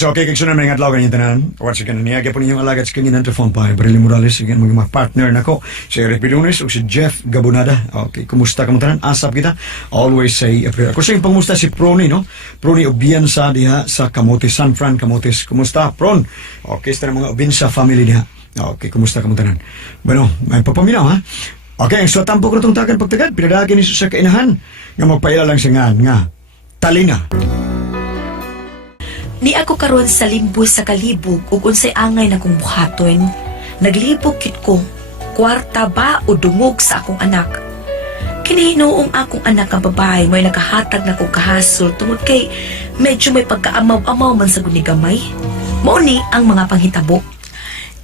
So, okay, kag sunod may ngadlaw ganyan tanan. Once again, niya po ninyong alagad sa kanginan to phone pa. Briley Morales, again, mga partner na ko. Si Eric Bilunes o si Jeff Gabonada. Okay, kumusta ka mo tanan? Asap kita. Always say, ako sa yung pangusta si Prony, no? Prony Obiansa diha sa Camotes, San Fran, Camotes. Kumusta, Pron? Okay, sa mga Obiansa family diha. Okay, kumusta ka mo tanan? Bueno, may papaminaw, ha? Okay, so tampo ko itong tagan pagtagad. Pinadagin ni sa kainahan. Nga magpaila lang siya nga. Talina. Ni ako karon sa limbo sa kalibog ug unsay angay na kong buhaton. Naglibog kit ko, kwarta ba o dungog sa akong anak. Kinihinuong akong anak ang babae may nakahatag na kong kahasol tungod kay medyo may pagkaamaw-amaw man sa gunigamay. Mauni ang mga panghitabo.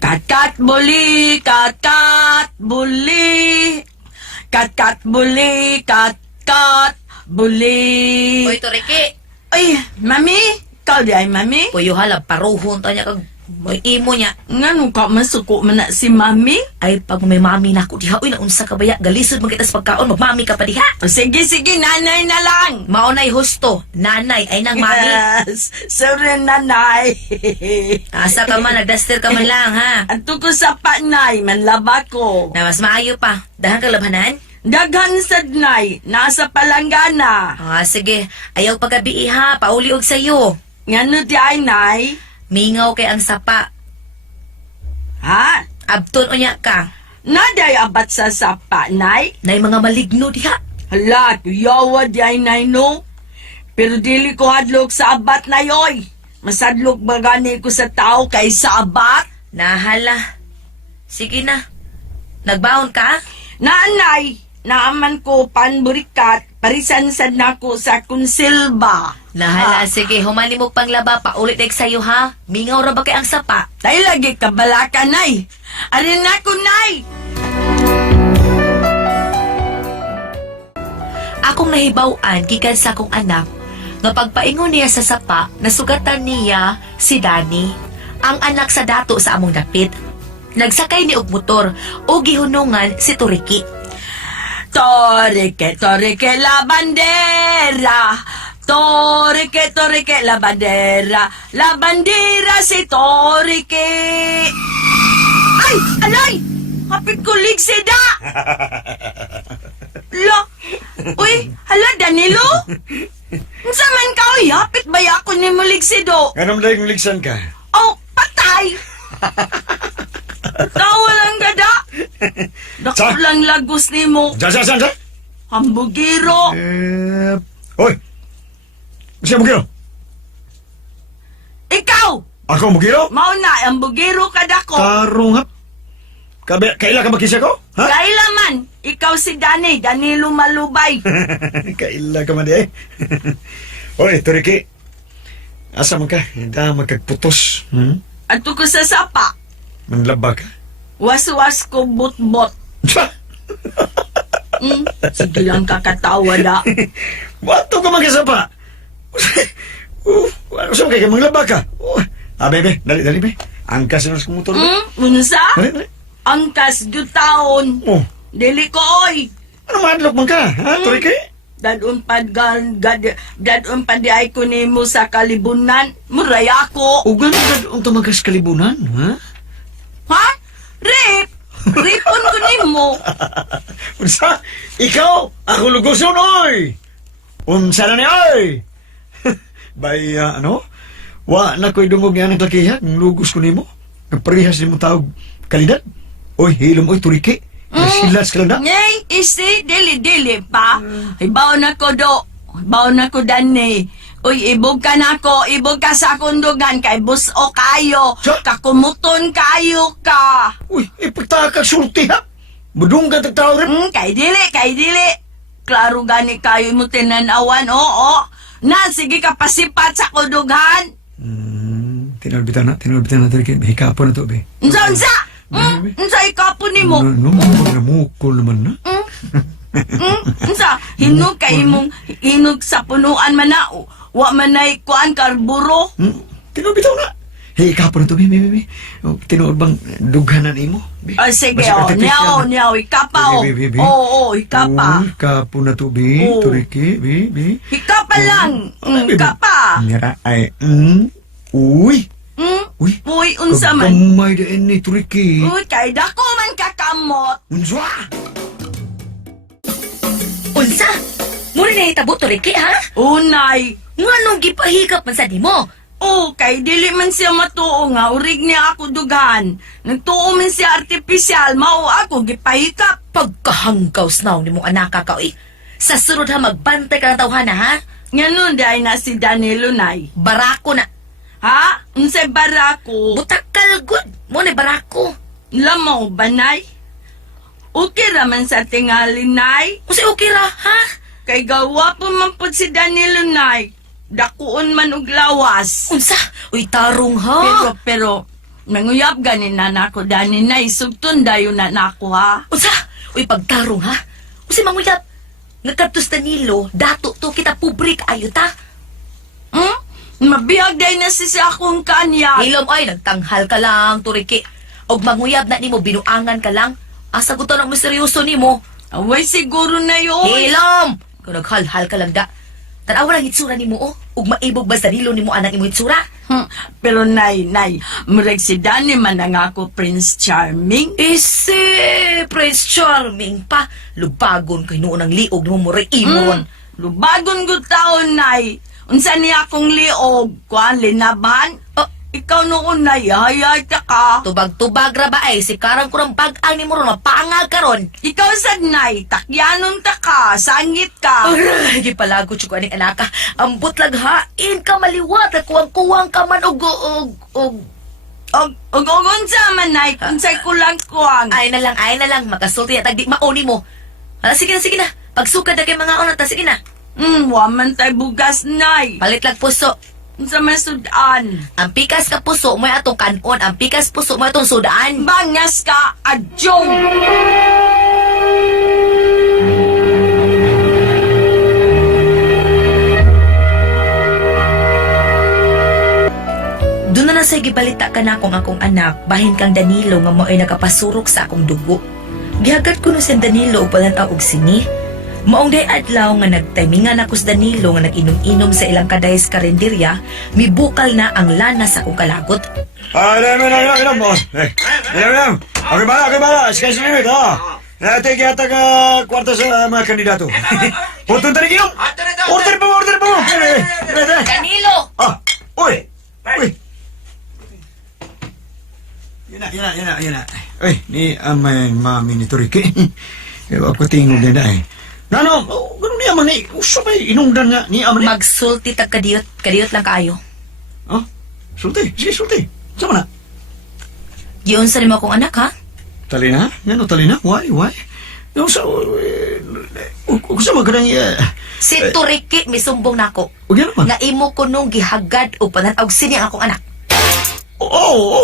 Kat-kat buli, kat-kat buli. Kat-kat buli, kat-kat buli. Oy, Toriki! Ay, mami? Ikaw di ay, mami? Puyo halab, paruhon to niya kag may imo niya. Nga ka masuko man na si mami? Ay, pag may mami na ako diha, uy, naunsa ka baya, galisod mo kita sa pagkaon, magmami ka pa diha. O, sige, nanay na lang. Maunay husto, nanay ay nang mami. Yes, sorry, nanay. Asa ka man, nagdaster ka man lang, ha? Ato ko sa panay, manlaba ko. Na mas maayo pa, dahan ka labhanan? Daghan sad nay, nasa palanggana. Ah, sige, ayaw paggabi ha, pauli og sayo. Ngano di ay, nay? Mingaw kay ang sapa. Ha? Abton unya ka. Naday abat sa sapa, nay? Nay mga maligno diha. Hala, tuyawa di ay, nay, no? Pero dili ko hadlok sa abat na yoy. Masadlok ba gani ko sa tao kay sa abat? Nahala. Sige na. Nagbaon ka? Nanay, naaman ko panburikat, parisan sad nako sa konsilba. Nahala, sige, humali mo panglaba, paulit ek sayo ha. Mingaw ra ba kay ang sapa? Tay lagi kabalaka, nay. Arin ako, nay. Akong nahibaw-an gikan sa akong anak nga pagpaingon niya sa sapa, nasugatan niya si Danny, ang anak sa dato sa among dapit. Nagsakay ni og motor o gihunungan si Toriki. Torike, torike la bandera. Torike, torike la bandera. La bandera si Torike. Ay, alay! Kapit ko ligsida! Lo, uy, hala Danilo? Unsa man ka, uy, hapit ba ako ni mo ligsido? Anong dahil nguligsan ka? Oh, patay! Tawa lang gada. Dako Sa? lang lagos ni mo. Diyan. Hambugiro. Hoy! Siya Bugiro? Ikaw! Ako Bugiro? Mao na, hambugiro ka dako. Tarong hap. Kaila ka makisya ko? Ha? Kaila man, ikaw si Danilo Malubay. Kaila ka man di eh. Hoy, Toriki. Asa man ka? Hindi magkagputos. Ato ko sa sapa. Manlaba ka? Was-was ko bot-bot. Tsa! Sige lang kakatawa da. Bato ka magkasapa? Ano sa mga manglaba ka? Bebe, dali, be. Angkas na sa motor. Unsa? Dali. Angkas gutaon. Oh, Dili ko oy. ano madlok man ka? Ha, Toriki? Dadun pad di ay ko nimo sa kalibunan. Muray ako. O gano'n ang tumagas kalibunan, ha? Ha? Rip? Ripon ko nimo. Unsa? Ikaw, ako luguson, oy! Unsa na ni, oy! Bay, ano? Wa na ko'y dungog yan ang takiha, ng lugos ko nimo. Nagparihas ni mo tawag kalidad. Oy, hilom, oy, Toriki. Silas ka lang na. Ngay, isi, dili pa. Ibaw na ko do. Ibaw na ko dani. Uy, ibog ka na ko. Ibog ka sa kundugan. Kay buso kayo. Sa- Kakumuton kayo ka. Uy, ipagtaka sulti, ha? Budong ka tagtao rin. Kay dili. Klaro gani kayo mo tinanawan. Oo. Na, sige ka pasipat sa kundugan. Tinalbitan na, Toriki. Hikapon na to, be. Unsa? Unsa ikapo ni mo? Namukol naman na. Unsa? Hinog kay imong hinog sa punuan man na. Wa man nay kuan karburo. Tinalbitaw na. Hey, hikapon na to, be. Tinuod bang dughanan imo? Be? Sige, Basta artificial na. niyaw, ikapa, Be. Oo, ikapa. Hikapon na to, be. Oo. Toriki, be. Ikapa lang. Ikapa. Mira, ay, Uy! Hmm? Uy! Uy, unsa man? Kagamay din ni Turiki. Uy, kay dako man kakamot. Unsa? Unsa? Muna na hitabo to Ricky, ha? Unay. Nga nung gipahigap man sa nimo. Oh, kay dili man siya matuo nga, urig niya ako dugan. Nagtuo man siya artipisyal, mao ako gipahikap. Pagkahanggaws na ni mong anak ka eh. Sa sunod ha, magbantay ka ng tawhana, ha? Ngayon dahil na si Danilo nay. Barako na. Ha? Unsay barako? Butakal good. Muna barako. Lamaw ba nay? Okay raman sa tingali nay. Kasi okay ra, ha? Kay gawa po man po si Danilo nay. Dakuon man og lawas. Unsa? Uy, tarong ha? Pero, manguyap ganin na nako Dani nay. Sugton dayo na nako ha. Unsa? Uy, pagtarong ha? Kasi manguyap. Nga kadtos Danilo, dato to kita pubrik ayo ta. Hmm? Mabiyag day na si akong kanya. Hilom ay, nagtanghal ka lang, Turiki. Og manguyab na nimo, binuangan ka lang. Asa ko to ng misteryoso nimo. Away siguro na yun. Hilom! Kung naghalhal ka lang da. Tanawa lang itsura nimo, oh. Ug maibog ba sa nilo nimo anak imo itsura? Pero nay, murag si Danny man ang ako Prince Charming. Isi, Prince Charming pa. Lubagon kay noon ang liog ni mo muray imon. Lubagon ko taon, nay. Unsa niya akong liog? Kuan, linaban? Oh, Ikaw noon, nay, hayay ka ka. tubag-tubag ra ba ay, si karang kurang bag-ang ni mo ron, mapaangag ka ron. Ikaw sad, nay, takyanon ta ka, sangit ka. Aray, gipalago siya ko aning anak ka. Ambot laghain ka maliwat, at kuwang-kuwang ka man og. Og unsa man, nay, unsay kulang kuang. Ay na lang, makasulti at di mauni mo. Hala, sige na. Pagsukad na kay mga onat, sige na. Waman tay bugas, nay. Palit lang puso. Unsa man sudan? Ang pikas ka puso mo atong kanon, ang pikas puso mo atong sudaan. Bangas ka, adjong. Doon na say gibalita ka na akong anak, bahin kang Danilo nga mo ay nakapasurok sa akong dugo. Gihagat ko no si Danilo upalan og sini. Maong day adlaw nga nagtimingan ako sa Danilo nga nag-inom-inom sa ilang kadayes karinderya, mibukal na ang lana sa akong kalagot. Inom mo. Inom. Okay bala. Sky limit, ha? Take yata ka kwarta sa mga kandidato. Punto tayo inom. Order pa mo. Danilo! Ah, uy. Yan na. Uy, ni amay mami ni Turiki. Kaya ako tingog na eh. Nano, ganun niya man eh. Uso ba inungdan nga ni amay. Magsulti tag kadiyot lang kaayo. Oh, sulti. Sige, sulti. Sama na. Giyon sa nimo akong anak, ha? Talina? Yan o, Talina? Why? Yung sa... Kung sa magandang... Si Turiki, misumbong nako. Huwag yan naman. Nga imo ko nung gihagad o pananaw sini ang akong anak.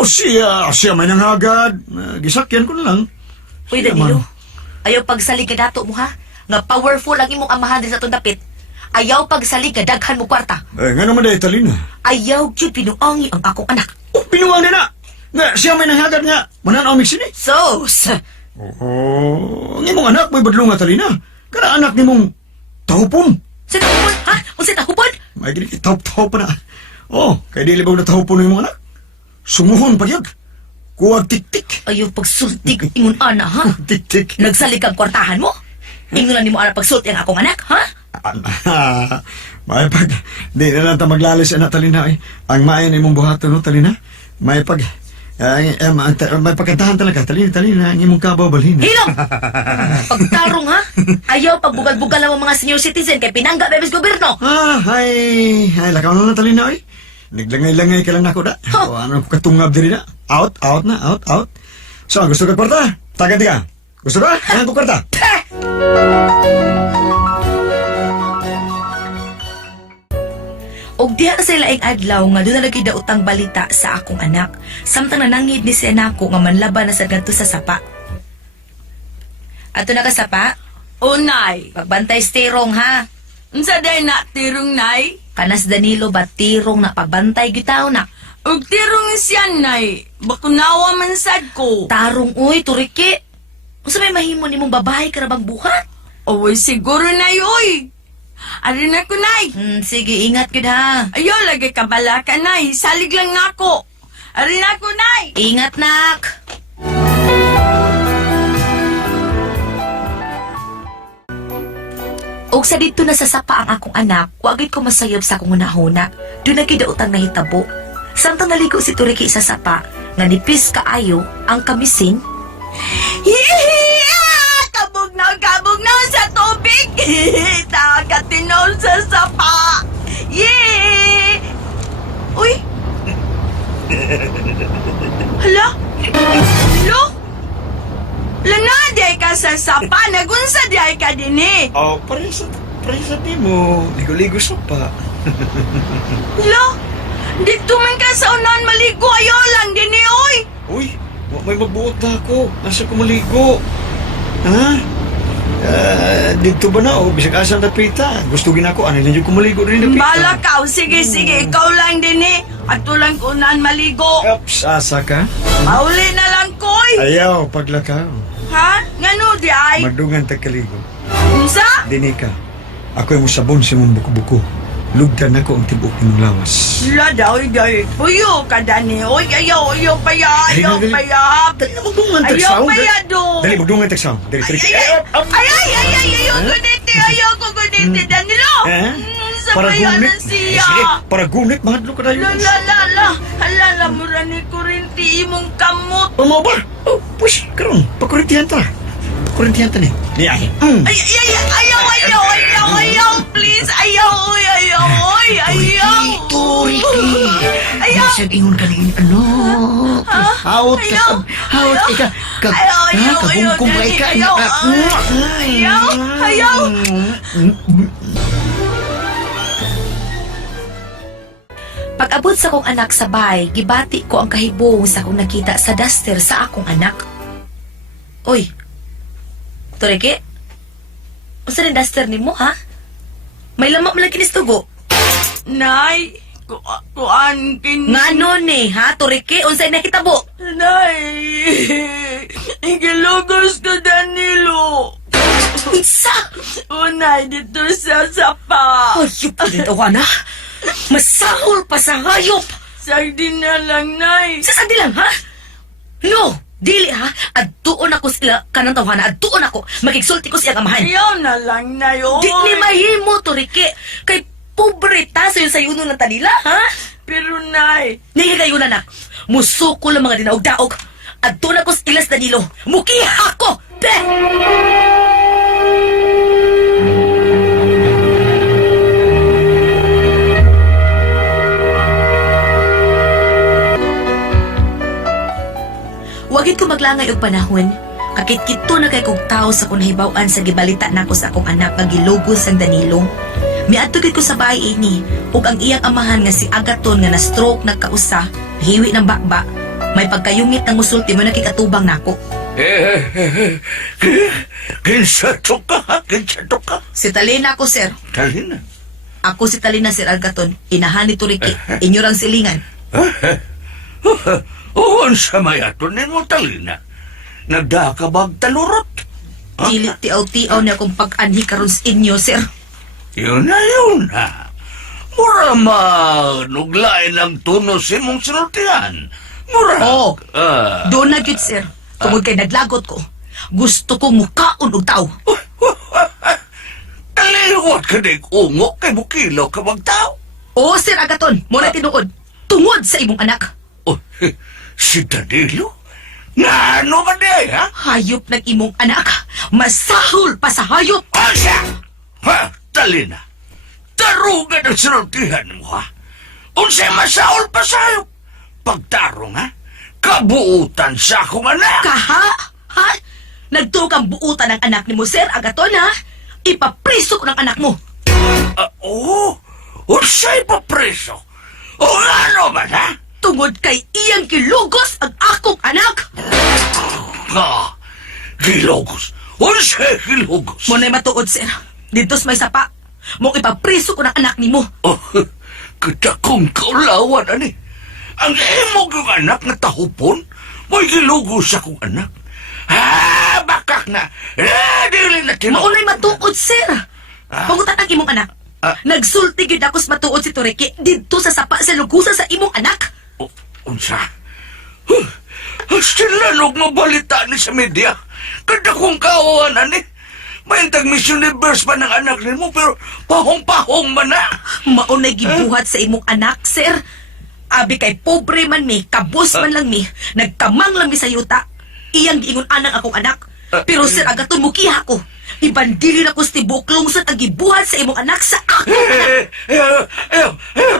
Siya may nanghagad. Gisakyan ko na lang. Uy, Siya Danilo. man. Ayaw pagsalig ka dato mo, ha? Nga powerful ang imong amahan din sa itong dapit. Ayaw pagsalig ka daghan mo kwarta. Nga naman dahil, Talina. Ayaw yun pinuangi ang akong anak. Pinuwang na! Nga, siya may nanghagad nga. Mananaw mig sini. Sos! Ang imong anak may badlo nga, Talina. Kana anak ni mong tahupon. Si tahupon, ha? O si tahupon? May gini, tahup pa na. Kaya di libaw na tahupon ng imong anak. Sumuhon pa yag. Kuwag tik-tik. Ayaw pagsultig ingon ana, ha? Tik-tik. Nagsalig kang kwartahan mo? Ingon na ni mo ana pagsulti ang akong anak, ha? May pag... Di na lang ta maglalis, anak, Talina. Ang maayan imong buhato, no, Talina? May pag... may pagkantahan talaga. Talina, ang imong kabaw balhin. Hilom! Pagtarong, ha? Ayaw pagbugal-bugal ang mga senior citizen kay pinangga bebes gobyerno. Ay, lakaw na lang, Talina, ay. Naglangay-langay ka lang ako da. O, ano ko katungab diri na. Out. So, gusto ka kwarta? Tagan di ka. Gusto ka? Ayan ko kwarta. Og diha sa laing adlaw nga doon na lagi daotang balita sa akong anak. Samtang nanangid ni si anako nga manlaban na sa gadto sa sapa. Ato na ka sapa? Unay. Pagbantay sterong, ha? Unsa day na tirong, nay? Kanas Danilo ba tirong na pagbantay gitaw na? Og tirong siya, nay. Bakunawa man sad ko. Tarong uy, Turiki. Kung sa may mahimo nimong babae ka na bang buhat? Oy, siguro na yoy. Ari na ko, Nay. Sige, ingat gud ha. Ayaw, lagi kabala ka, Nay. Salig lang na ako. Ari na ko, Nay. Ingat, nak. Og sa dito na sa sapa ang akong anak, wagit ko masayop sa akong hunahuna. Doon na kidautang nahitabo. Samtang naligo si Turiki sa sapa, nga nipis kaayo ang kamisin. Hihiya! Kabog na sa tubig. Nakakatinaw sa sapa. Yee! Uy! Hala? Hello? Lana, diay ka sa sapa. Nagunsa diay ka din eh. Oh, pare sa di mo. Ligo-ligo sa pa. Hala? Dito man ka sa unahan maligo. Ayaw lang din eh, oy. Uy, may magbuot na ako. Nasa ko maligo. Ha? Dito ba na? O, bisag asang napita. Gusto ginako. Ano lang yung kumaligo rin napita? Bala ka. Sige. Ikaw lang din eh. At lang ko unahan maligo. Ups, asa ka? Mauli na lang ko eh. Ayaw, paglakaw. Ha? Ngano di ay? Magdungan tagkaligo. Unsa? Dini ka. Ako yung musabon sa mong buko-buko. Lugdan ako ang tibok ng lawas. La daw, puyo ka dani. Oy, ayaw pa ya. Ayaw pa ya. Dali na magdungan Ayaw tagsaw. pa ya do. Dali magdungan tagsaw. Dali, dali. Ayaw ko guniti. Danilo. Sa Para bayan gunit. na siya. Sige, para gunit. Mahadlo ka na yun. La. Halala mo ni kurinti imong kamot. O mo ba? Oh, push, karon. Pakurintihan ta. Pakurintihan ta ni. Niya. Ayaw, please. Ayaw. Ayaw. Sa ingon ka rin, ano? Hawot ka Ayaw. sa... Hawot ka. Kagungkong ba ka? Ayaw. Pag-abot sa akong anak sa bahay, gibati ko ang kahibong sa akong nakita sa duster sa akong anak. Oy, Turiki? Unsa rin duster nimo ha? May lamak malagi ni tugo. Nay, kuan kin... Ngano ni ha, Turiki? Unsay nakitabo? Nay, igilugos ko Danilo. Unsa? Unay, dito sa sapa. Hayop pa dito ka na. Masahol pa sa hayop. Sagdi na lang, Nay. Sasandi lang ha? No, dili ha. Adtuon ako sila kanang tawhana. Adtuon ako. Magigsulti ko siyang amahan. Ayaw na lang, Nay. Di ni mahimo, Turiki. Kay pobre ta sa yung sayuno ng tanila, ha? Pero, Nay, Nihigayon anak. Musuko lang mga dinaog-daog. Adto na ko sa ilas Danilo. Mukiha ko! Pe! Wagit ko maglangay og panahon. Kakit-kito na kay kog tao sa kunahibaw-an sa gibalita nako sa akong anak nga gilugos sang Danilo. Miadto gid ko sa bahay ini ug ang iyang amahan nga si Agaton nga na-stroke nagkausa, hiwi ng bakba. May pagkayungit ng musulti mo nakikatubang nako. Kinsa to ka? Si Talina ako, sir. Talina. Ako si Talina, Sir Agaton. Inahan ni Turiki. Inyurang silingan. Uwan sa mayaton mo, Talina. Nagdakabag talurot. Dili tiaw-tiaw na akong pag-anhi karon sa inyo, sir. Yun na. Mura manuglain ang tunos imong sinultihan. Mura. Oo. Doon na gyud, sir. Tungod kay naglagot ko. Gusto ko mukaon og tao. Taliwat ka dig ungo kay bukilaw ka magtao. Oo, Sir Agaton. Muna tinuod. Tungod sa imong anak. Oh, si Danilo? Nga ano ba di, ha? Hayop ng imong anak. Masahol pa sa hayop. Asa! Ha, Talina? Tarugan ang sinultihan mo, ha? Unsay masaol pa sa'yo? Pagtarong, ha? Kabuutan sa akong anak! Kaha? Ha? Nagtugang buutan ng anak ni mo, Sir Agaton, ha? Ipapriso ko ng anak mo. Oo? Unsay pa preso? O ano ba, ha? Tungod kay iyang kilugos ang akong anak. Gilogos. Unsay gilogos? Mo na'y matuod, Sir. Dito sa may sapa. Mong ipapriso ko ng anak ni mo. Oh, kita kong kaulawan, ani. Ang imong yung anak na tahupon, mo'y gilugos akong anak. Bakak na. Dili na Maunay matuod, Sir. Pangutan ang imong anak. Nagsulti gyud ako sa matuod si Toreke didto sa sapa sa lugusa sa imong anak. Unsa? Sila nog mabalita ni sa media. Kada kong kawawan, ani. Maintag Miss Universe pa ng anak ni mo, pero pahong-pahong man na. Maunay gibuhat sa imong anak, sir. Abi kay pobre man mi, kabos man lang mi, nagkamang lang mi sa yuta. Iyang giingon anang akong anak. Pero sir, agaton mo kiha ko. Ibandili na ko sa tibok lungsod ang gibuhat sa imong anak sa ako.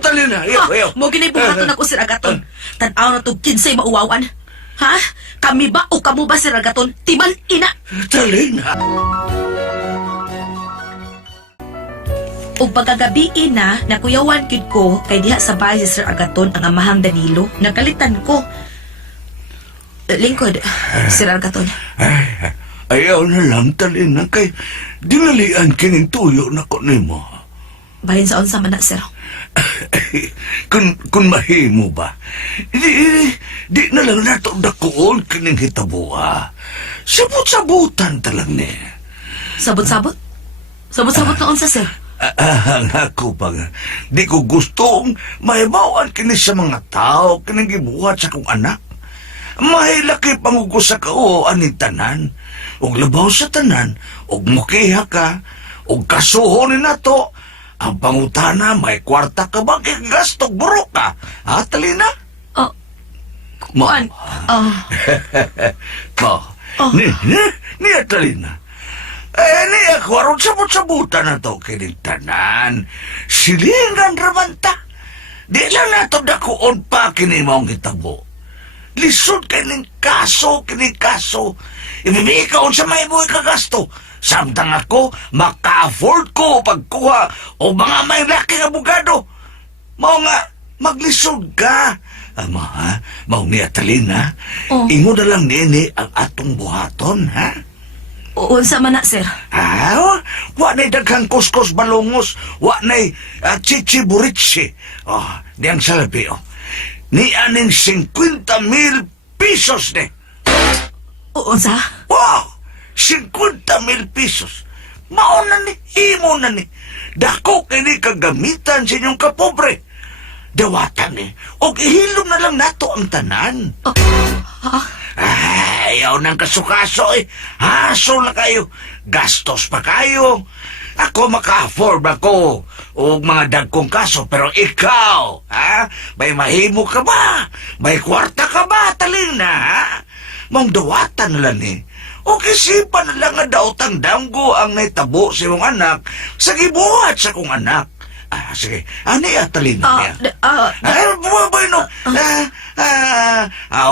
Talina, Mo ginaibuhaton ako, sir Agaton. Tan-aw na to kinsay mauwawan. Ha? Kami ba o kamo ba, sir Agaton? Timan ina. Talina. O pagkagabi na, nakuyawan kid ko kay diha sa bahay si Sir Agaton ang amahang Danilo. Nagalitan ko. Lingkod, Sir Agaton. Ayaw na lang, Talina, kay dinalian kining tuyo na ko nimo. Bahin sa unsa man na, sir. Kung mahimo ba, di na lang nato dakuon kining hitabuha. Sabot-sabutan talang ni. Sabot-sabot? Sabot-sabot noon sa sir. Ang ako pa nga, di ko gustong mahibawan kini sa mga tao kining gibuhat sa kong anak. Mahilaki pangugo sa kao aning tanan, og labaw sa tanan, og mukiha ka, og kasuhon ni nato. Ang pangutana, may kwarta ka ba kay gasto buro ka? Ha, Talina? Oh, kuan. Oh, Ni Talina. Ni ako aron sabot-sabutan na to kining tanan. Silingan raman ta. Di lang nato dakuon pa kini maong hitabo. Lisod kining kaso. Ibibigay ka sa may buhay ka gasto. Samtang ako, maka-afford ko pagkuha o mga may laking abogado. Mao nga, maglisod ka. Ama ha, mao ni Atalina. Oh. Ingo na lang nini ang atong buhaton, ha? unsa man na, sir. Wa na'y daghang kuskus balungos, wa na'y chichi-burichi. Di ang salabi, ni aning 50,000 pesos ni. Unsa? Wow! 50,000 pesos. Mauna ni, imo na ni. Dako kini kagamitan sa inyong kapobre. Dawatan ni, og ihilom na lang nato ang tanan. Ayaw ng kasukaso eh. Haso na kayo. Gastos pa kayo. Ako maka-afford ako og mga dagkong kaso, pero ikaw, ha? May mahimo ka ba? May kwarta ka ba, Talina, ha? Mong dawatan na lang eh. O kisipan na lang nga daotang danggo ang naitabo sa iyong anak sa gibuhat sa kong anak. Sige. Ani Talina niya? Buwabay no.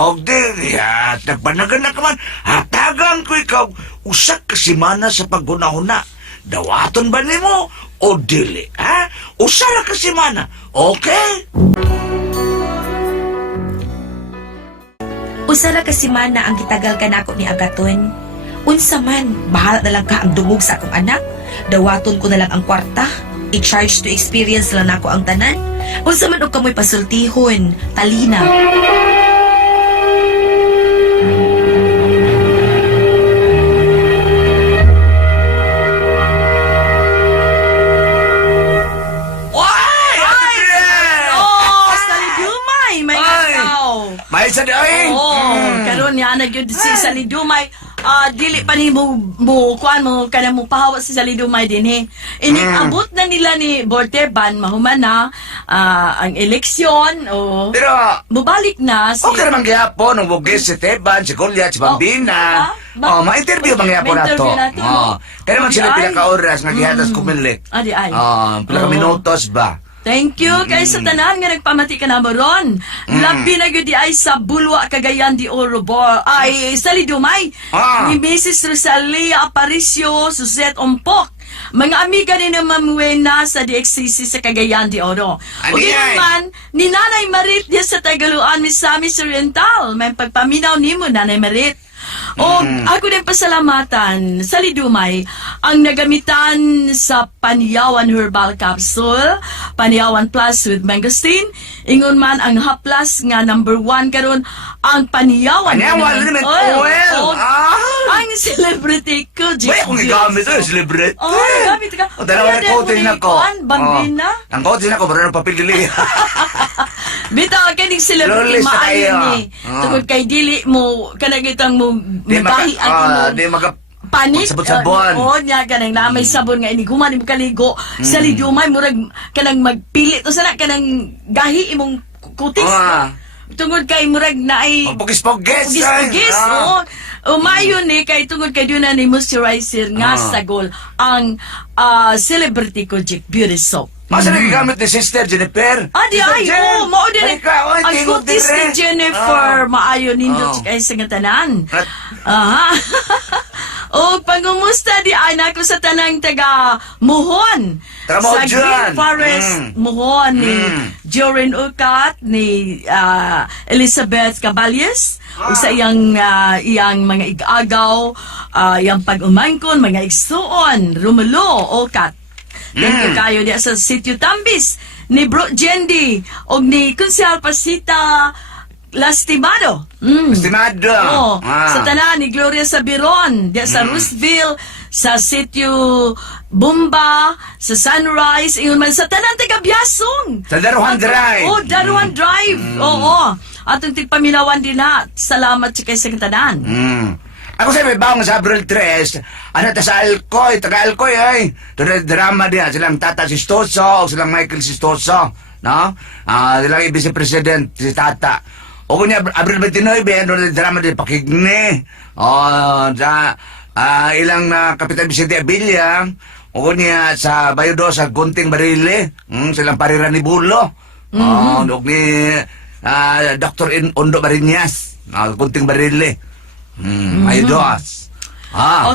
Og din, nagpanagan na ka man. Hatagan ko ikaw usak kasimana sa paggunahuna. Dawaton ba nimo o dili, ha? Usara kasimana, okay? Usara ka simana ang gitagal ka nako ni Agaton. Unsa man, bahala na lang ka ang dungog sa akong anak. Dawaton ko na lang ang kwarta. I-charge to experience lang nako ang tanan. Unsa man og kamoy pasultihon, Talina. May isa di ay! Karon niya na gyud si Salidumay. Dili pa ni mo kuan mo kana mo pahawa si Salidumay din he. Abot na nila ni Borteban mahuman na ang eleksyon o Pero, mubalik na si okay naman gihapon, nung bugis si Teban, si Kulia, si Bambina. Ma-interview bang gihapon na to? Kaya naman sila pinaka-oras nga gihatas kumilik. Adi ay. Pinaka-minutos ba? Thank you kay sa tanan nga nagpamati ka na mo ron. Labi na gyud di ay sa Bulwa, Cagayan de Oro ay Salidumay. Ni Mrs. Rosalia Aparicio Suset Ompok. Mga amiga ni na Mamuena sa DXCC sa Cagayan de Oro. O naman, ni Nanay Marit diya sa Tagaluan, Misamis Oriental. May pagpaminaw ni mo, Nanay Marit. O ako din pasalamatan sa Lidumay ang nagamitan sa Paniyawan Herbal Capsule, Paniyawan Plus with Mangosteen. Ingon man ang haplas nga number 1 karon ang Paniyawan. Paniyawan Lemon Oil. O, Ah. ang celebrity ko. Wait, kung igamit ito, celebrity. Oh, gamit ka. O, dalawa na coating na ko. Bambina. Ang coating na ko, pero ng papildili. Bitaw kining celebrity Lolis na maayo kayo. ni. Tungod kay dili mo kanagitang mo magahi ang di maga... panik. Magsabot-sabon. Oo, niya kanang na may sabon nga ini human mo kaligo. Sa Lidumay murag kanang magpili to sana kanang gahi imong kutis. Tungod kay murag na ay Pugis-pugis. Pugis-pugis, oo. Umayo ni kay tungod kay doon na ni moisturizer nga sagol ang Celebrity Kojic Beauty Soap. Masa nagigamit ni Sister Jennifer? Di ay, oo, mao din. Ang tingog kutis ni dire. Jennifer, maayo nindot kay sa tanan. Aha. O, pangumusta di ay nako sa tanang taga Muhon. Taga Muhon Sa dyan. Green Forest, Muhon, ni Jorin Ucat, ni Elizabeth Caballes, ug sa iyang mga igagaw, iyang pag-umangkon, mga igsuon, Romulo, Ucat. Thank you kayo diya sa Sitio Tambis ni Bro Jendi o ni Kunsihal Pasita Lastimado. Estimado. Oo. Sa tanan ni Gloria Sabiron diya sa Rooseville, sa Sitio Bumba, sa Sunrise, ingon man sa tanan taga Biasong. Sa Daruhan Drive. Oh, Daruhan Drive. Oo. Atong tigpaminawan din na. Salamat sa kay sa tanan. Ako sa may bawang sa Abril 3, ta sa Alcoy, taga Alcoy ay. Doon drama diya, silang Tata Sistoso, o silang Michael Sistoso, no? Silang vice-president, si Tata. O kunya, Abril 29, doon drama diya, Pakigni. Ilang Kapitan Vicente Abilia, o kunya sa Bayodo, sa Gunting Barile, silang Parira ni Bulo. O ni Dr. Ondo Bariñas, Gunting Barile. Ay dos.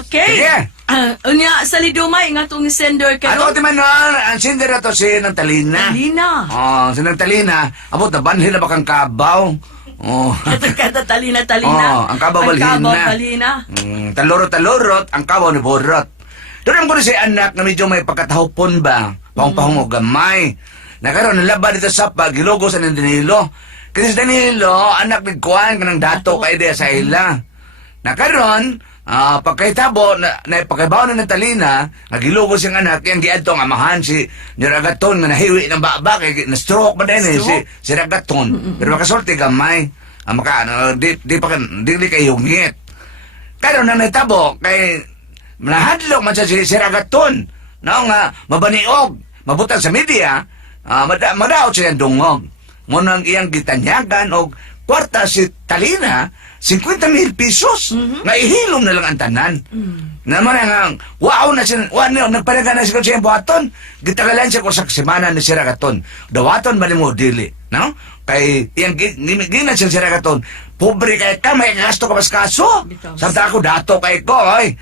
Okay. Sige. Unya sa Lidumay nga tong sender Ano karon. ti man ang sinder na to si Nang Talina. Talina. Si Nang Talina. Abot na banhin na bakang kabaw. Kata Talina. Ang kabaw balhina. Talina. Talurot, ang kabaw ni Borot. Doon ko na si anak na medyo may pagkatahupon ba? Pahong-pahong o gamay. Nakaroon, nalaban dito sa pagilogos sa Danilo. Kasi si Danilo, anak ni Kuan, kanang dato ka idea sa ila. Nakaroon, pagkahitabo, na pagkabaw na Talina, nagilugos yung anak, yung giadto ang amahan, si Ragaton, na nahiwi ng baba, kaya na-stroke ba din si Ragaton. Pero makasulti gamay, di kayo ngit. Karoon na nahitabo, kay nahadlok man siya si Ragaton, nga mabaniog, mabutang sa media, madaot siya yung dungog. Ngunang iyang gitanyagan o kwarta si Talina, 50,000 pesos. Nga ihilom na lang ang tanan. Naman nga, wow na siya, nagpalaga na siya siya buhaton. Gitagalan siya ko sa semana ni Siragaton. Dawaton ba ni mo dili? No? Kay, iyang gina siya Siragaton. Pobre kay ka, may gasto ka mas kaso. Samta ako, dato kay ko, oy.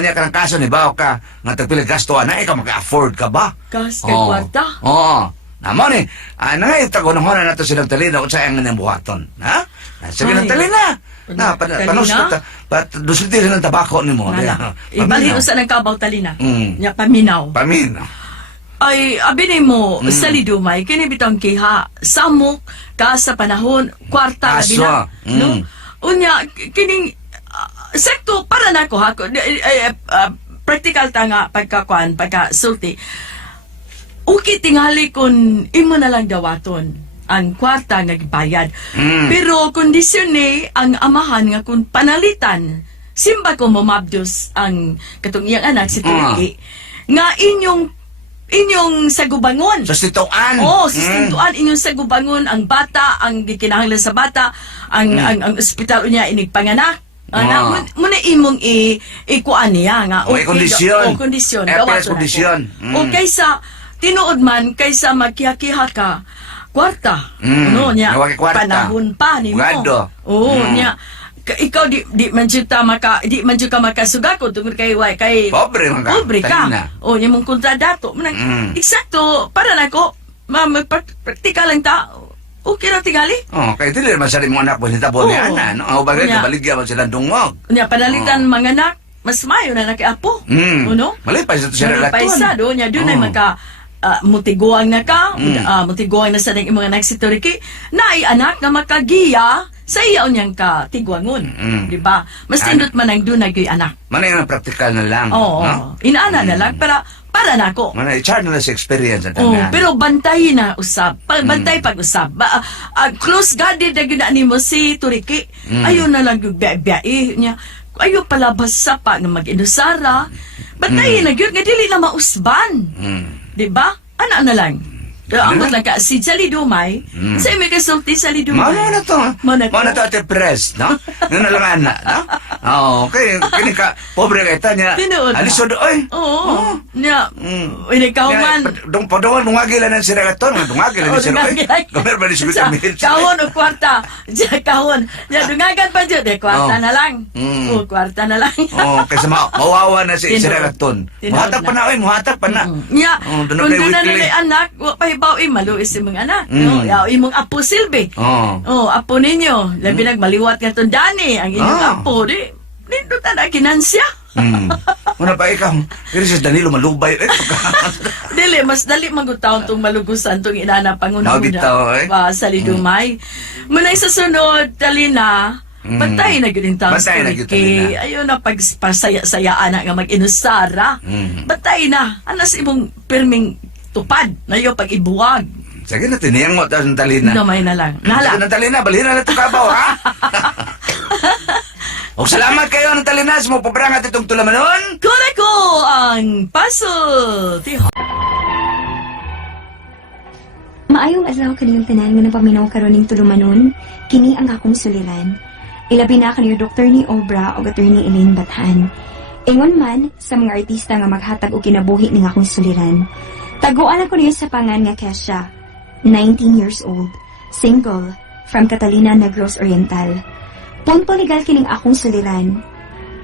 Niya ka ng kaso ni Bao ka. Nga tagpilig gasto, ikaw mag-afford ka ba? Kas kay kwarta. Naman nangayita ko nung hona na to silang Talina kung saan nga niyang buhaton. Ha? Sige ng Talina. Dusulti rin ng tabako ni mo. Ibaliho sa ng kabaw Talina. Nya paminaw. Ay, abinin mo, sa Lidumay, kinibitang kiha, samok, ka sa panahon, kwarta, Aso. na. No? Unya, kining, sekto, para na ko, practical ta nga, pagka-sulti, okay tingali kung imo na lang dawaton ang kwarta nga gibayad. Pero kondisyon ni ang amahan nga kung panalitan, simba ko mamabdos ang katong iyang anak si Tuki, nga inyong sagubangon. Sustituan. Sustituan inyong sagubangon ang bata, ang gikinahanglan sa bata, ang ospital niya inigpanganak. Muna imong ikuan niya nga. Kondisyon. Kondisyon. FPS kondisyon. O kaysa tinuod man kaysa magkiha-kiha ka kwarta. Nya panahon pa nimo. Nya ikaw di man jud ka makasugako tungod kay pobre ka. Nya mong kontradato. Eksakto para nako praktikal lang ta. okay ra tingali. Oh, kay dili man sa imong anak mo hitabo ni Oo. ana, no? Ang bagay Unya. kabaligya man sila dungog. Nya panalitan mga anak, mas mayo na nakiapo. Uno? Malipay sa to sila Paisa do nya doon ay magka mutiguang na ka, mutiguang na sa nang mga nagsituriki, na ay anak na makagiya sa iyaw niyang ka tiguangon. Di ba? Mas tindot man ang doon ay anak. Manay nga praktikal na lang. Oo. no? Inaana na lang, para na ako. Manay, char na sa experience at Oh, tanan. pero bantay na usab. Bantay pag-usab. Close guarded na gina mo si Turiki. Ayaw na lang yung biya niya. Ayaw palabas sa pa nga mag-inusara. Bantay na yun. Nga dili na mausban. Di ba? Ano na lang. Ang lang ka, si Sally Dumay, sa imi kasulti Sally Dumay. Mano na to. Mano to. Mano to ate press, no? Nanalangan na, no? Oo, okay. Kini ka, pobre ka ita niya. Tinuod na. Alisod, oy. Oo. Nya, inikaw man. Padungan, dungagila ng siragaton. Dungagila ng siragaton. Gamer ba ni Sibita Mills? Kahon o kwarta. Diya, kahon. Diya, dungagan pa dyan. Kwarta Oh. na lang. Kwarta na lang. Oo, kasi mawawa na si Tinuod. siragaton. Tinuod Muhatag pa na, oy. Muhatag pa na. Nya, Oh, kung dunag kay doon na weekly. nila anak, pahibaw maluis yung mga anak. No? Yaw, imong apo Silvi. Oo. Oh, apo ninyo. Labi nagmaliwat nga itong Dani. Ang inyong apo. Dito na kinansya. Una pa ikaw. Pero si Danilo malubay. Dili, mas dali magutaw itong malugusan itong inana Mabitaw, eh. pangunahuna sa Lidumay. Muna sa sunod, Talina, Bantay na yun yung taong Bantay na yun, kay Talina. ayun na pagpasaya-sayaan na nga mag-inusara. Bantay na. Anas imong pirming tupad na yung pag-ibuwag. Sige na, tiniyang mo tayo ng talina. Damay na lang. Sige Nahala. ng talina, balhin na ito kabaw, ha? O salamat kayo ng talina sa mga pabrangat itong tulamanon. Kore ko ang paso. Tiho. Maayong adlaw kaniyong tanan nga napaminaw karon ning tulumanon, kini ang akong suliran. Ilabi na kaniyo Dr. ni Obra o Attorney Elaine Bathan. Ingon man sa mga artista nga maghatag og kinabuhi ning akong suliran. Taguan ako niyo sa pangan nga Kesha, 19 years old, single, from Catalina, Negros Oriental. Punto legal kining akong suliran.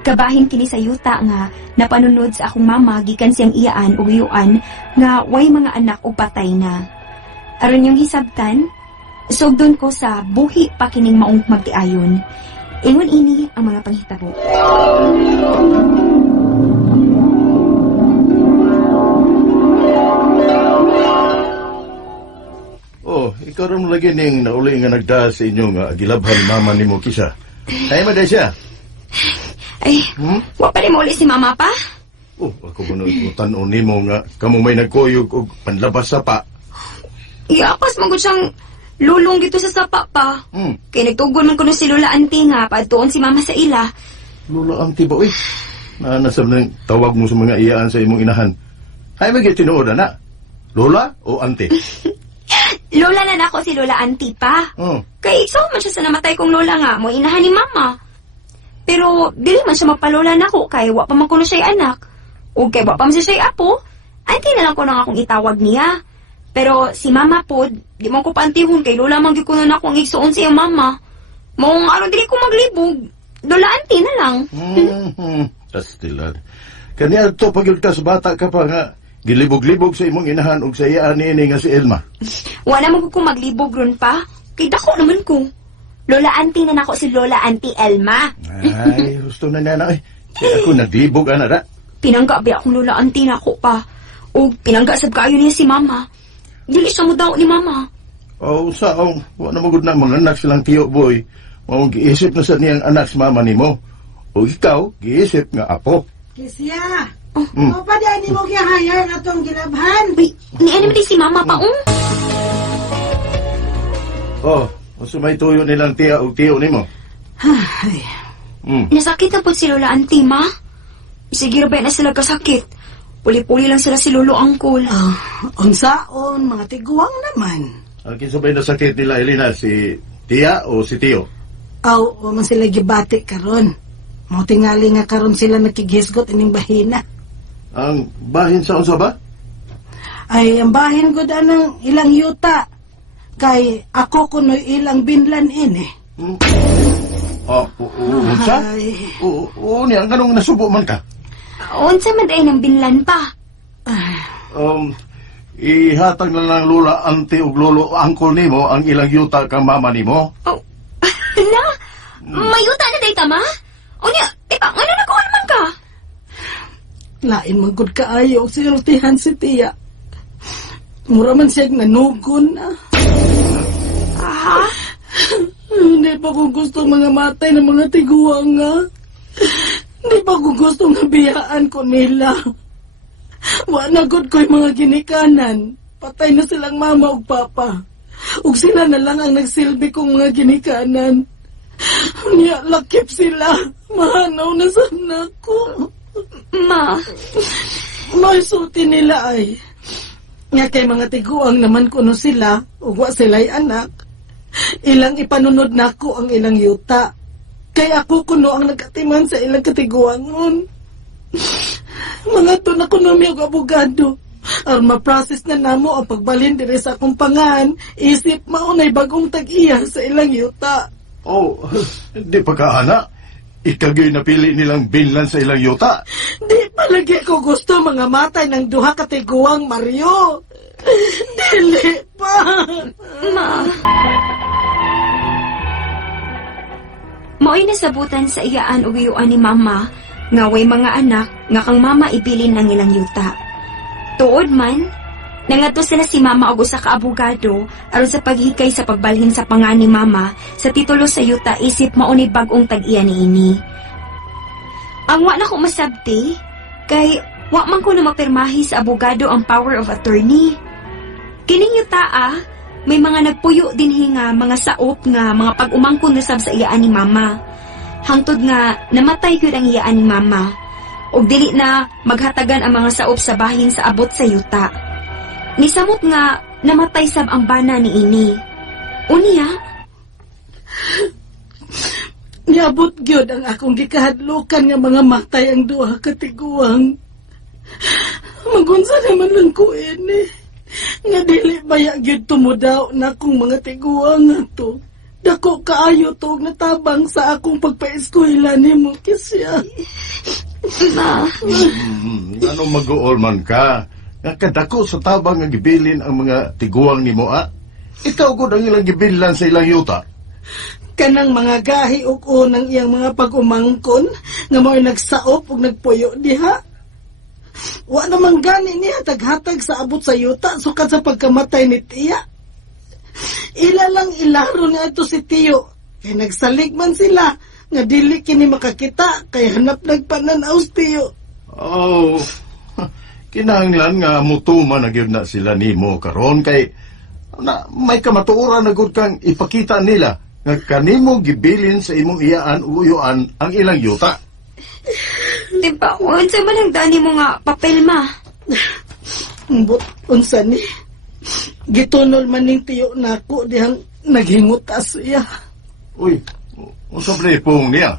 Kabahin kini sa yuta nga napanunod sa akong mama gikan siyang iyaan ug yuyuan nga way mga anak ug patay na. Aron yung hisabtan, sugdon ko sa buhi pa kining maong magtiayon. Ingon ini ang mga panghitabo. Oh, ikaw rin lagi ning nauli nga nagdaas sa inyo nga gilabhan mama ni mo kisa. Ay, maday siya. Ay, wa pa rin mo uli si mama pa? Oh, ako mo tanon ni mo nga kamo may nagkuyog og panlabas sa pa. Iapas magod siyang lulong dito sa sapa pa. Kay nagtugon man ko si Lola Auntie nga, padtuon si mama sa ila. Lula ang tiba, uy. Nasab nang tawag mo sa mga iyaan sa imong inahan. Ay, may tinuod na. Lola o ante? Lola na nako si Lola Auntie pa. Oh. Kay so man siya sa namatay kong lola nga, mo inahan ni mama. Pero dili man siya magpalola nako kay wa pa man kuno siya anak. O kay wa pa man siya apo. Auntie na lang ko nang akong itawag niya. Pero si mama po, di man ko paantihon kay lola man gyud kuno nako ang igsuon sa iyang mama. Mong aron dili ko maglibog. Lola Auntie na lang. Pastilan. Kanya to pagyud sa bata ka pa nga gilibog-libog sa imong inahan ug sa iyaan niini nga si Elma. Wala mo ko maglibog ron pa. Kay dako naman ko. Lola Auntie na nako si Lola Auntie Elma. Ay, gusto na niya na. Kaya ako naglibog ana da. Pinangga ba akong Lola Auntie na ako pa. O pinangga sab kaayo niya si mama. Dili siya mo daw ni mama. Oh, saong, wala na magod na mga anak silang tiyo, boy. Mawang giisip na sa niyang anak si mama ni mo. O ikaw, giisip nga apo. Kisya! O pa dahil ni mo kiyahayar na itong gilabhan. Uy, ni ano di si mama pa Oh, gusto may tuyo nilang tiya o tiyo ni mo. Ay, Nasakit na po si Lola Auntie, ma. Sige ba na sila kasakit. Puli-puli lang sila si Lolo Angkol. unsaon, mga tiguang naman. Ang kinsabay na sakit nila, Elena, si tiya o si tiyo? Aw, o man sila gibati karon. Mo tingali nga karon sila nakighisgot ining bahina. Ang bahin sa unsa ba? Ay, ang bahin ko ng ilang yuta. Kay ako kuno'y ilang binlan ini. Unsa? Ay. Oo, niya, ganong nasubo man ka? Unsa man ay ng binlan pa. ihatag na lang lula, auntie ug lolo, angkol nimo ang ilang yuta kang mama nimo. Oh, hala? Mayuta na day tama? O niya, ano na ko naman ka? Lain man gud kaayo og sinultihan si tiya. Mura man siya nanugon na. Ha? Hindi pa ko gusto mga matay ng mga tiguang nga. Hindi pa ko gusto nga biyaan ko nila. Wala gud ko'y mga ginikanan. Patay na silang mama ug papa. Ug sila na lang ang nagsilbi kong mga ginikanan. Niya, lakip sila. Mahanaw na sana ko. Ma, Masulti nila ay. Nga kay mga tiguang naman kuno sila, ug wa sila'y anak. Ilang ipanunod nako ang ilang yuta. Kay ako kuno ang nagkatiman sa ilang katiguangon. Mga to na kuno mi og abogado. Aron ma-process na namo ang pagbalhin diri sa akong pangan, isip maunay bagong tag-iya sa ilang yuta. Oh, di pa ka, ana? Ikagay napili nilang binlan sa ilang yuta. Di palagi ko gusto mga matay ng duha katiguang Mario. Dili pa. ma. Mao'y nasabutan sa iyaan o gayuan ni mama, nga way mga anak, nga kang mama ibilin ng ilang yuta. Tuod man, nangadto sila si mama og usa ka abogado aron sa paghikay sa pagbalhin sa pangan ni mama sa titulo sa yuta isip mauni bag-ong tag-iya niini. Ang wa na ko masabti, kay wa man ko na mapirmahi sa abogado ang power of attorney. Kining yuta may mga nagpuyo din hinga mga saop nga mga pag-umangkon na sab sa iyaan ni mama. Hangtod nga namatay gyud ang iyaan ni mama. Og dili na maghatagan ang mga saop sa bahin sa abot sa yuta. Nisamot nga namatay sab ang bana ni ini. Unya, Niabot gyud ang akong gikahadlukan nga mga matay ang duha katiguang. Magunsa naman lang ko ini. Nga dili baya gyud tumudaw na akong mga tiguang ato. Dako kaayo to og natabang sa akong pagpaeskwela nimo kisya. ma. Ano mag-uol man ka? Nga kadako sa tabang nga gibilin ang mga tiguang nimo, Ikaw gud ang ilang gibillan sa ilang yuta. Kanang mga gahi ug unang iyang mga pag-umangkon nga mo'y nagsaop ug nagpuyo diha. Wa namang gani ni hatag-hatag sa abot sa yuta sukad sa pagkamatay ni tiya. Ila lang ilaro nga ito si tiyo. Kay nagsalig man sila nga dili kini makakita kay hanap nagpananaw si tiyo. Oh, kinahanglan nga mutuman na gyud na sila nimo karon kay na may kamatuoran na gud kang ipakita nila nga kanimo gibilin sa imong iyaan uyuan ang ilang yuta. Diba, unsa man ang dani mo nga papel, ma? But unsa ni? Gitunol man ning tiyo nako dihang naghingutas siya. Uy, unsa pong niya?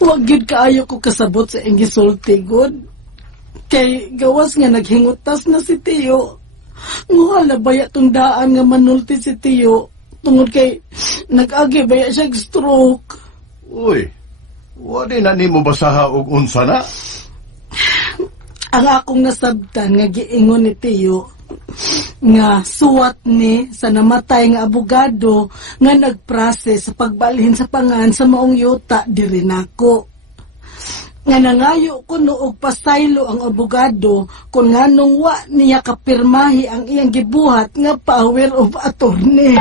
Wag gyud kaayo ko kasabot sa iyang gisulti gud. Kay gawas nga naghingutas na si tiyo. Nguhala baya tong daan nga manulti si tiyo tungod kay nag-agi baya siya stroke. Uy, wala na nimo basaha og unsa na? Ang akong nasabtan nga giingon ni tiyo nga suwat ni sa namatay nga abogado nga nagproses sa pagbalhin sa pangan sa maong yuta diri nako. Nga nangayo ko og pasaylo ang abogado kung nganong wa niya kapirmahi ang iyang gibuhat nga power of attorney.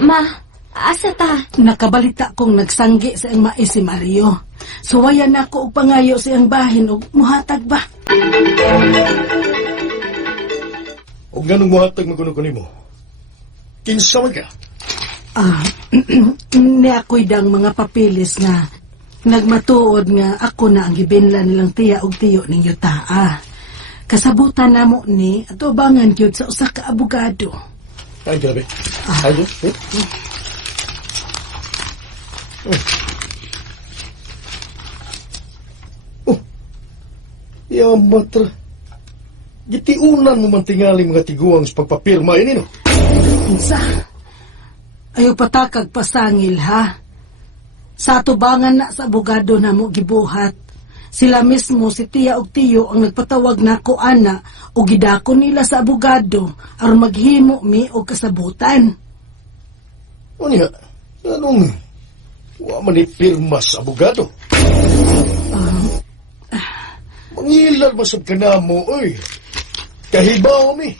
Ma, asa ta? Nakabalita kong nagsanggi sa iyang mais si Mario. Suwayan ako og pangayo sa iyang bahin og muhatag ba? O ganong muhatag maguno-kunin mo? Kinsa man ka? Ni ako'y dang mga papilis nga nagmatuod nga ako na ang gibinlan nilang tiya og tiyo ning yuta. Kasabutan namo ni atubangan gyud sa usa ka abogado. Ay, grabe. Ay, Yamatra. Gitiunan mo man tingali mga tiguang sa pagpapirma ini, no? Unsa? Ayaw patakag pasangil, ha? Sa atubangan na sa abogado na mo gibuhat. Sila mismo si Tia ug Tiyo ang nagpatawag nako ana o gidako nila sa abogado aron maghimo mi og kasabutan. Unya, anong wa man ni pirma sa abogado? Mangilan masab ka na mo, oy. Kahibaw mi.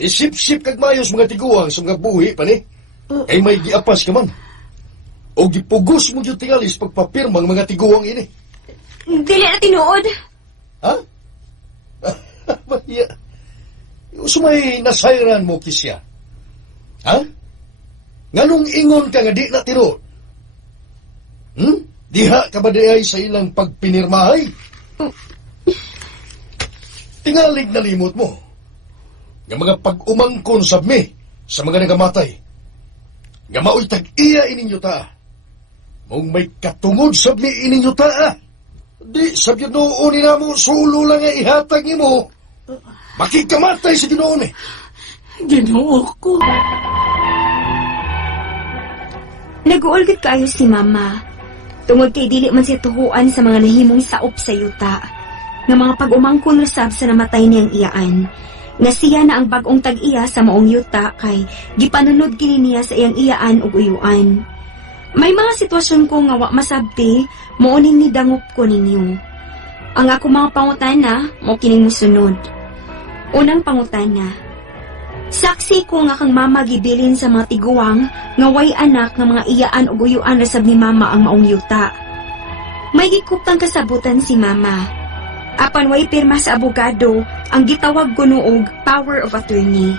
Isip-sip kag mayos mga tiguang sa mga buhi pa ni. Ay may giapas ka man. O gipugos mo yung tingalis pagpapirma ang mga tiguang ini. Dili na tinuod. Ha? Maya. Sumay nasayran mo kisya. Ha? Nganong ingon ka nga di na tinuod? Diha ka ba di ay sa ilang pagpinirmahay? Tingalig na limot mo. Nga mga pag-umangkon sa mi sa mga nagamatay. Nga maoy tag-iya ininyo ta. Mong may katungod sa mi ininyo ta. Di sa Ginoo ni namo sulo lang nga ihatag nimo. Makikamatay sa Ginoo ni. Ginoo ko. Nag-uulgad kayo si Mama. Tungod kay dili man siya tuhuan sa mga nahimong saop sa yuta. Nga mga pag-umangkon rasab sa namatay niyang iyaan. Nga siya na ang bagong tag-iya sa maong yuta kay gipanunod kini niya sa iyang iyaan ug uyuan. May mga sitwasyon ko nga wa masabti, mooning ni dangop ko ninyo. Ang ako mga pangutana, mo kining musunod. Unang pangutana. Saksi ko nga kang mama gibilin sa mga tiguang nga way anak nga mga iyaan ug uyuan rasab ni mama ang maong yuta. May gikuptang kasabutan si mama. Apan way pirma sa abogado ang gitawag ko noog power of attorney.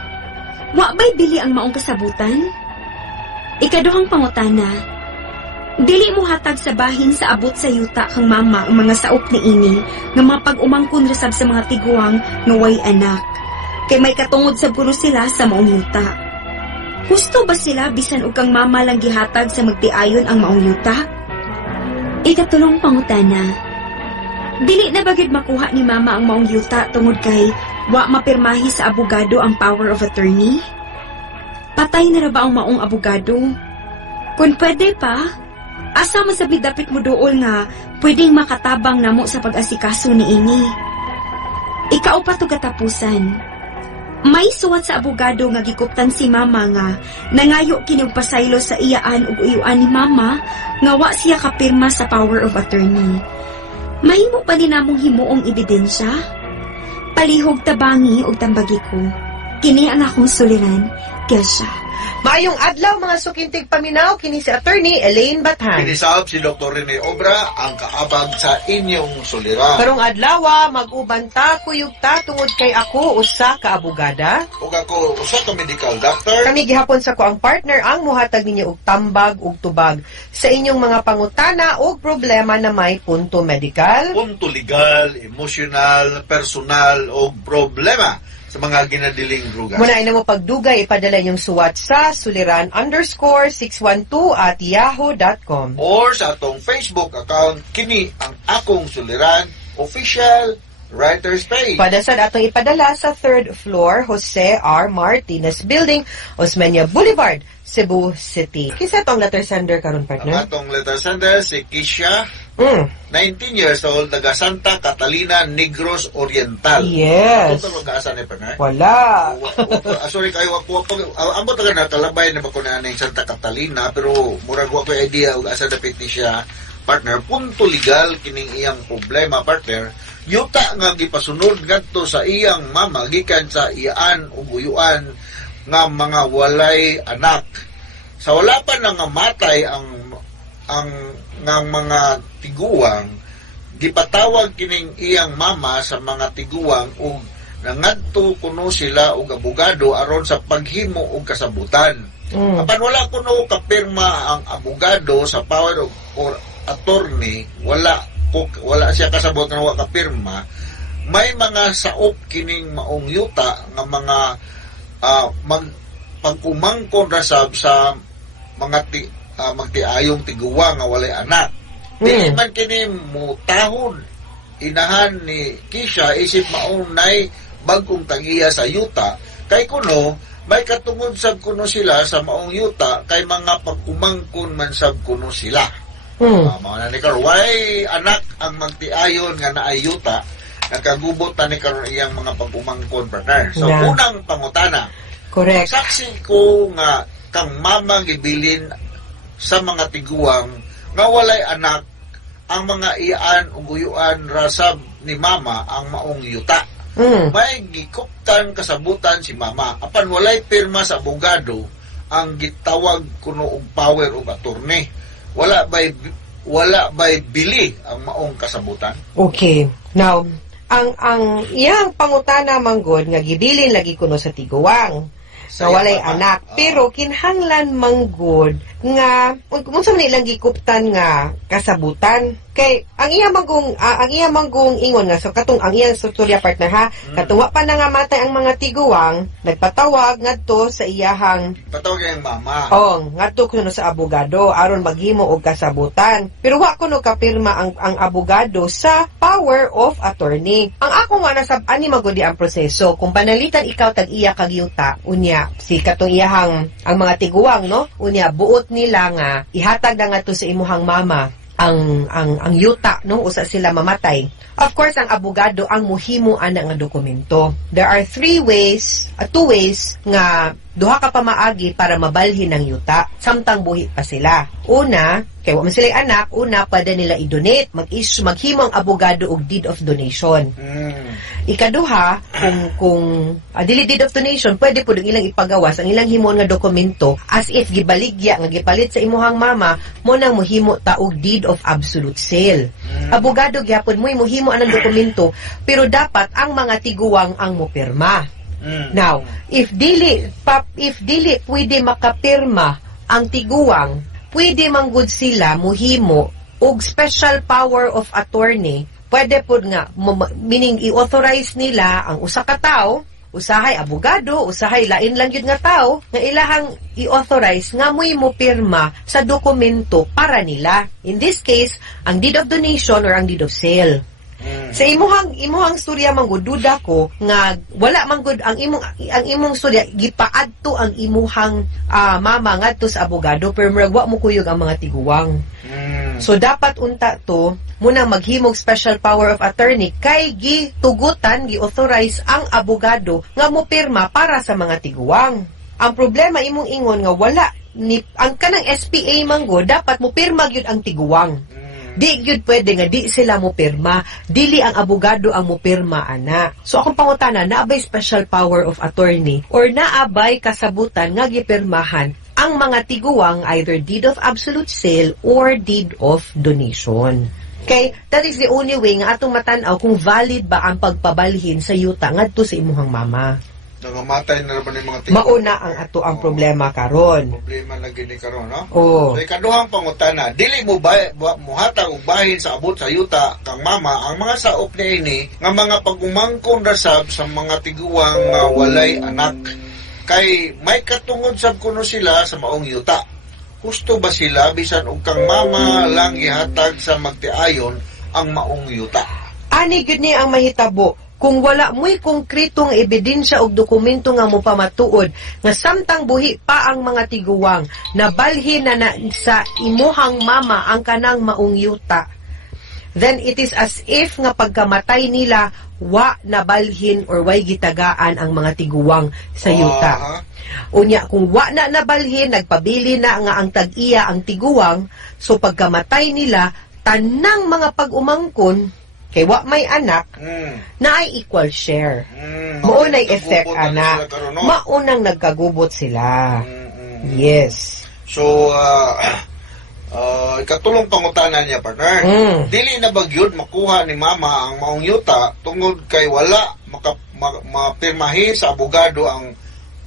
Wa ba'y bili ang maong kasabutan? Ikaduhang pangutana. Dili mo hatag sa bahin sa abot sa yuta kang mama ang mga saop ni ini nga mga pag-umangkon rasab sa mga tiguang nga way anak. Kay may katungod sa puno sila sa maong yuta. Husto ba sila bisan og kang mama lang gihatag sa magtiayon ang maong yuta? Ikatulong pangutana. Dili na bagid makuha ni mama ang maong yuta tungod kay wa mapirmahi sa abogado ang power of attorney? Patay na ra ba ang maong abogado? Kung pwede pa, asa masabid dapit mo dool nga pwedeng makatabang namo sa pag-asikaso ni ini. Ikaupat og katapusan. May suwat sa abogado nga gikuptan si mama nga nangayo kinig pasaylo sa iyaan ug uyuan ni mama nga wa siya kapirma sa power of attorney. Mahimo pa din namong himuong ebidensya? Palihog tabangi og tambagi ko. Kini ang akong suliran, Kesha. Maayong adlaw mga sukintig paminaw, kini si Attorney Elaine Bathan. Kinisab si Dr. Rene Obra ang kaabag sa inyong suliran. Karong adlaw mag-uban ta kuyog ta tungod kay ako usa ka abogada. Ug ako usa ka medical doctor. Kami gihapon sa ko ang partner ang muhatag ninyo og tambag ug tubag sa inyong mga pangutana o problema na may punto medical, Punto legal, emotional, personal o problema sa mga ginadiling drugas. muna na mo pagdugay ipadala inyong suwat sa suliran_612@yahoo.com. Or sa atong Facebook account, kini ang akong suliran, official writer's page. Padasad atong ipadala sa 3rd floor Jose R. Martinez Building, Osmeña Boulevard, Cebu City. Kisa tong letter sender karon Ang partner? atong letter sender si Kisha, 19 years old, taga Santa Catalina, Negros Oriental. Yes. Ito mag-asa ni partner? Wala. Sorry kayo, amo taga nakalabay na ba ko na ng Santa Catalina, pero murag wa ko idea ug asa dapit ni siya, partner. Punto legal kining iyang problema, partner. Yuta nga gipasunod ngadto sa iyang mama gikan sa iyaan ug uyuan nga mga walay anak. Sa wala pa nangamatay ang nga mga tiguang, gipatawag kining iyang mama sa mga tiguang ug nangadto kuno sila og abogado aron sa paghimo og kasabutan. Apan wala kuno kapirma ang abogado sa power of or attorney, wala siya kasabot nga wa kapirma. May mga saop kining maong yuta nga mga pagkumangkon rasab sa mga magtiayong tiguwa nga walay anak. Dili man kini mutahon inahan ni Kisha isip maunay bagong tagiya sa yuta kay kuno may katungod sab kuno sila sa maong yuta kay mga pagkumangkon man sab kuno sila. Mga nanikar, why anak ang magtiayon nga naayuta nakagubot ta ni karon iyang mga pag-umangkon, partner. So Yeah. unang pangutana, Correct. saksi ko nga kang mama gibilin sa mga tiguang nga walay anak ang mga iyan ug uyuan rasab ni mama ang maong yuta. May gikuptan kasabutan si mama apan walay pirma sa abogado ang gitawag kuno og power of attorney. Wala bay bili ang maong kasabutan. Okay. Now, ang iyang pangutana manggod nga gibilin lagi kuno sa tiguwang na walay anak, pero kinhanglan manggod nga kung sa nilang gikuptan nga kasabutan kay ang iya manggong ingon nga so katong ang iyang strukturya, partner, ha, katong wa pa nangamatay ang mga tiguwang, nagpatawag ngadto sa iyahang Patawag yung mama. ngadto kuno sa abogado aron maghimo og kasabutan, pero wa kuno kapirma ang abogado sa power of attorney. Ang ako nga nasab-ani magudi ang proseso kung panalitan ikaw tag iya kag yuta unya si katong iyahang ang mga tiguwang, no, unya buot nila nga ihatag na ngadto sa imuhang mama ang yuta, no, usa sila mamatay. Of course, ang abogado ang muhimo ana nga dokumento. There are two ways nga duha ka pamaagi para mabalhin ang yuta samtang buhi pa sila. Una, kay wa man sila anak, pwede nila i-donate, maghimo ang abogado og deed of donation. Ikaduha, kung dili deed of donation, pwede po ilang ipagawas ang ilang himon nga dokumento as if gibaligya nga gipalit sa imuhang mama mo nang mohimo ta og deed of absolute sale. Abogado gyapon mo mohimo anang dokumento, pero dapat ang mga tiguwang ang mopirma. Now, if dili pwede makapirma ang tiguwang, pwede manggod sila muhimo og special power of attorney. Pwede po nga, meaning i-authorize nila ang usa ka tao, usahay abogado, usahay lain lang yun nga tao, nga ilahang i-authorize nga mo pirma sa dokumento para nila. In this case, ang deed of donation or ang deed of sale. Sa imuhang storya manggod, duda ko nga wala manggod ang imong storya gipaadto ang imuhang mama ngadto sa abogado, pero murag wa mo kuyog ang mga tiguwang. So dapat unta to muna maghimog special power of attorney kay gitugutan, gi-authorize ang abogado nga mo pirma para sa mga tiguwang. Ang problema imong ingon nga wala ni ang kanang SPA manggod, dapat mo pirma gyud ang tiguwang. Di gyud pwede nga di sila mo pirma, dili ang abogado ang mo pirma, ana. So akong pangutana, naabay special power of attorney or naabay kasabutan nga gipirmahan ang mga tiguwang, either deed of absolute sale or deed of donation. Okay, that is the only way nga atong matanaw kung valid ba ang pagpabalhin sa yuta ngadto sa imuhang mama. Nangamatay na naman yung mga tiguang. Mauna ang ato ang problema karon. Problema na gini karon, no? Oo. So ikaduhang pangutana, dili mo muhatag og bahin sa abot sa yuta kang mama ang mga saop niini nga mga pagumangkon rasab sa mga tiguang nga walay anak. Kay may katungod sab kuno sila sa maong yuta. Gusto ba sila bisan og kang mama lang ihatag sa magtiayon ang maong yuta? Ani gud ni ang mahitabo kung wala mo'y konkretong ebidensya og dokumento nga mo pamatuod nga samtang buhi pa ang mga tiguwang nabalhin na sa imuhang mama ang kanang maong yuta, then it is as if nga pagkamatay nila wa nabalhin or way gitagaan ang mga tiguwang sa yuta. Unya, kung wa na nabalhin, nagpabili na nga ang tag-iya ang tiguwang, so pagkamatay nila, tanang mga pag-umangkon kay wa may anak na ay equal share. Maunay effect, ana. Maunang nagkagubot sila. Yes. So, ikatulong pangutanan niya, partner. Dili na bagyod makuha ni mama ang maong yuta tungod kay wala mapirmahi sa abogado ang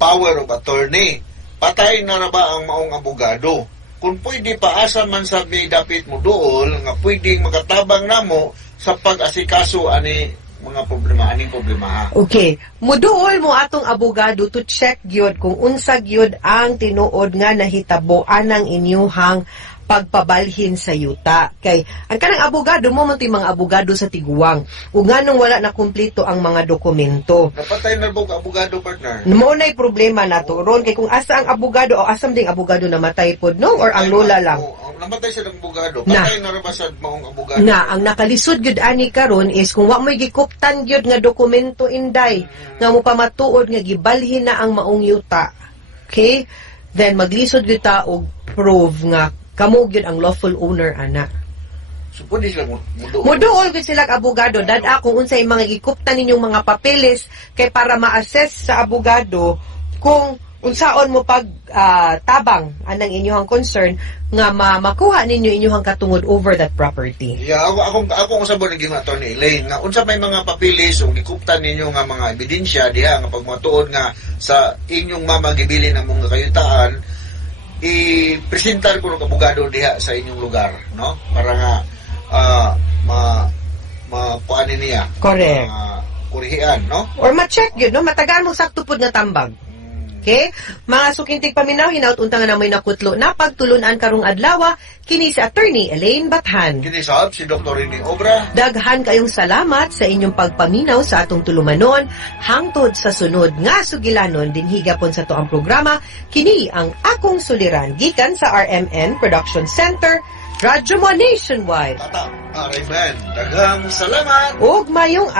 power of attorney. Patay na ba ang maong abogado? Kung pwede paasa man sa may dapit mo dool nga pwedeng makatabang namo sa pag-asikaso ani mga aning problema. Okay, muduol mo atong abogado to check gyud kung unsa gyud ang tinuod nga nahitabo anang inyuhang pagpabalhin sa yuta. Kay ang kanang abogado mo man mga abogado sa tiguwang ug nganong wala na kumpleto ang mga dokumento. Napatay na bug abogado, partner. Mao nay problema nato ron kay kung asa ang abogado o asam ding abogado namatay pod no or ang lola lang. Ang namatay sa ng abogado, Na. patay na rin ba sa maong abogado? Nga, ang nakalisod gyud ani karon is kung wa mo'y gikuptan gyud nga dokumento inday, nga mo pamatuod nga gibalhin na ang maong yuta. Okay? Then maglisod gyud ta og prove nga kamo gyud ang lawful owner ana. So, pwede sila mudo. Muduol gyud sila ka abogado dad kung unsay mga gikuptan ninyong mga papeles kay para ma-assess sa abogado kung unsaon mo pag tabang anang inyong concern nga makuha ninyo inyong katungod over that property. Yeah, ako usab ni gina Attorney Elaine nga unsa may mga papilis o gikuptan ninyo nga mga ebidensya diha nga pagmatuod nga sa inyong mamagibilin ang mga kayutaan i-presentar ko ng abogado diha sa inyong lugar, no? Para nga kuanin niya. Correct. Kurihian, no? Or ma-check yun, no? Matagaan mo sakto pud nga tambag. Okay? Mga sukintig paminaw, hinaut unta nga na may nakutlo na pagtulunan karong adlaw, kini si Attorney Elaine Bathan. Kini sab si Dr. Rini Obra. Daghan kayong salamat sa inyong pagpaminaw sa atong tulumanon. Hangtod sa sunod nga sugilanon din higapon sa to ang programa, kini ang akong suliran gikan sa RMN Production Center, Radyo Mo Nationwide. Tata, Amen. Daghang salamat. Ug mayong